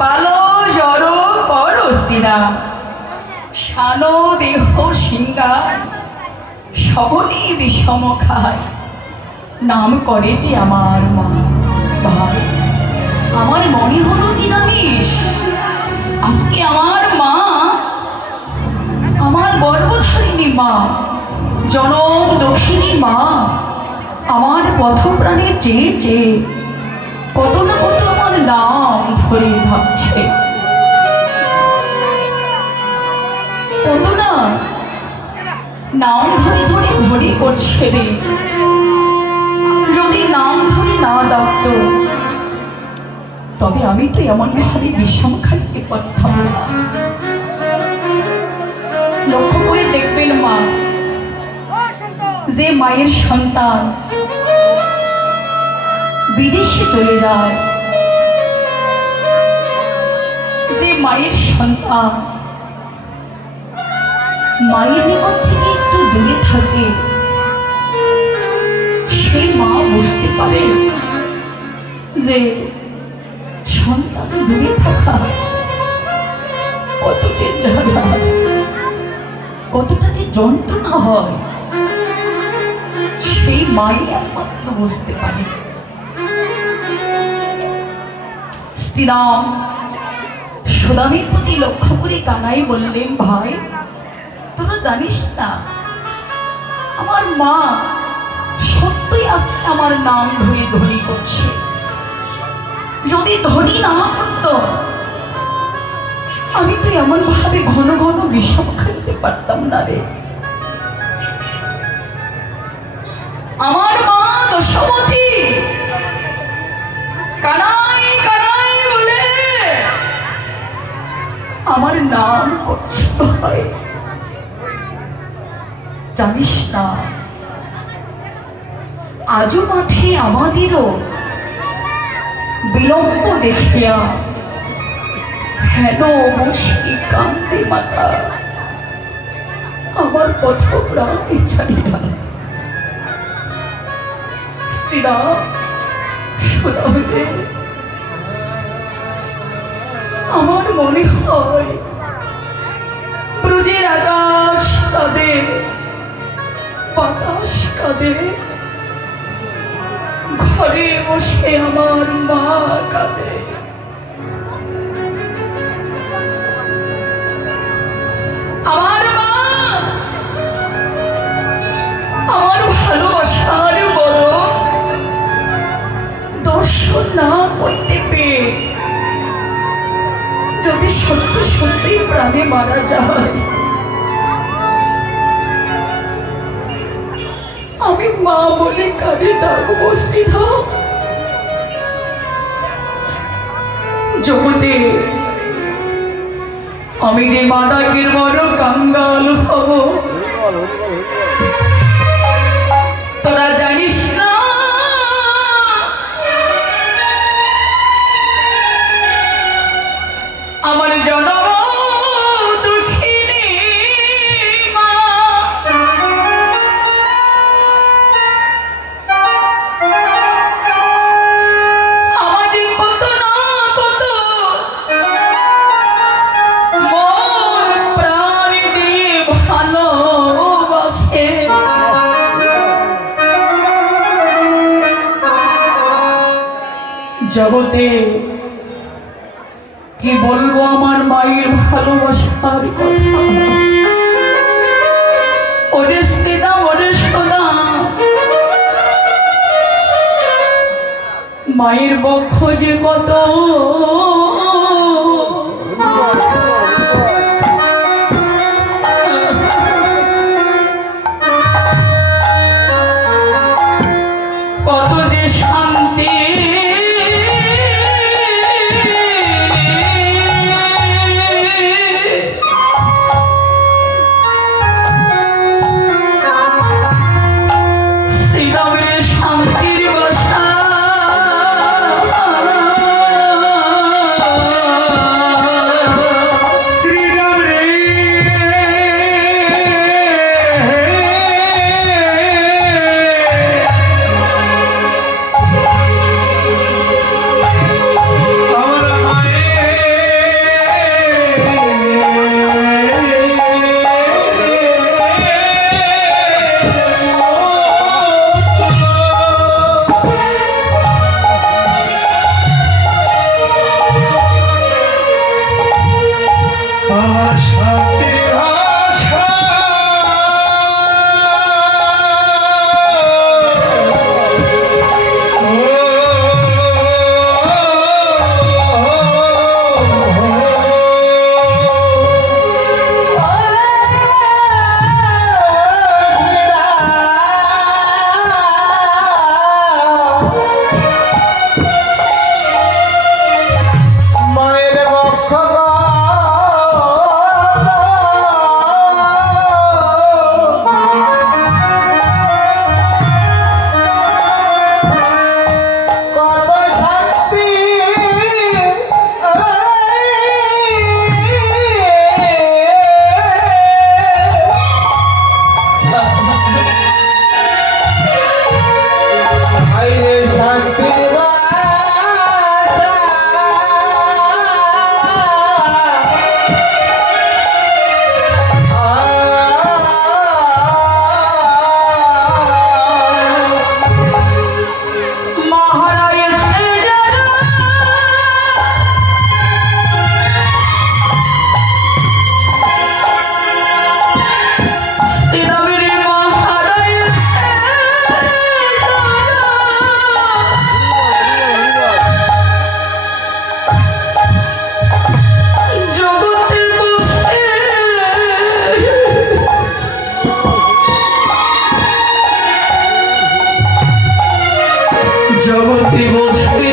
পালো জড় কর শ্রীরাম, শানো দেহ সিংহার সবনে বিষম খায়, নাম করে যে আমার মা। ভাই আমার মনে হলো কি জানিস, আজকে আমার মা, আমার গর্ভধারিণী মা, জনম দক্ষিণী মা, আমার পথপ্রাণে চেয়ে চেয়ে কত না কত আমার নাম ধরে ভাবছে, কত না নাম ধরে ধরে ধরে করছে রে। যদি নাম ধরে না ডাকত তবে আমি তো এমন ভাবে বিষম খাইতে পারতাম না। লক্ষ্য করে দেখবেন মা, যে মায়ের সন্তান বিদেশে চলে যায়, যে মায়ের সন্তান মায়ের নিকট থেকে একটু দূরে থাকে, সেই মা বুঝতে পারে যে সন্তান দূরে থাকা কত যে জ্বালা, কতটা যে যন্ত্রণা হয়, সেই মাই একমাত্র বুঝতে পারে। শ্রীরাম সুদামের প্রতি লক্ষ্য করে কানাই বললেন, ভাই তোরা জানিস না, আমার মা সত্যই আজকে আমার নাম ধরে ধরি করছে। যদি ধরি না করত আমি তো এমন ভাবে ঘন ঘন বিষম খাইতে পারতাম না রে। আমার মা দশমতী কানাই কানাই বলে আমার নাম করছে। ভাই জানিস না, আজও মাঠে আমাদেরও বিলম্ব দেখিয়া হেন বসে কান্দে মাতা আমার পথ প্রাণে ছাড়িয়া। শ্রীরাম সুদামে, আমার মনে হয় ব্রজের আকাশ কাঁদে, বাতাস কাঁদে, ঘরে বসে আমার মা কাঁদে। আমার মা আমার ভালোবাসার বড় দর্শন না করতে পেয়ে যদি সত্য সত্যই প্রাণে মারা যায়, আমি মা বলে কাঁদে ডাকবো। শ্রীধর জগতে আমি যে মা ডাকের বড় কাঙ্গাল হব, তোরা জানিস না। আমার জনম দুঃখিনী মা, আমাদের কত না কত মন প্রাণ দিয়ে ভালোবাসে। জগতে কি বলবো আমার মায়ের ভালোবাসার কথা। ওরে স্মিতা, ওরে সোদা, মায়ের বক্ষ যে কত কত যে শান্তি, শান্তির বাসা শান্তির ভাষা মায়ের বক্ষ কত শান্তি আইরে শান্তির বাসা মহারাজ যারা শ্রীরামের মহারাজ জগতে বসে জগতে বসে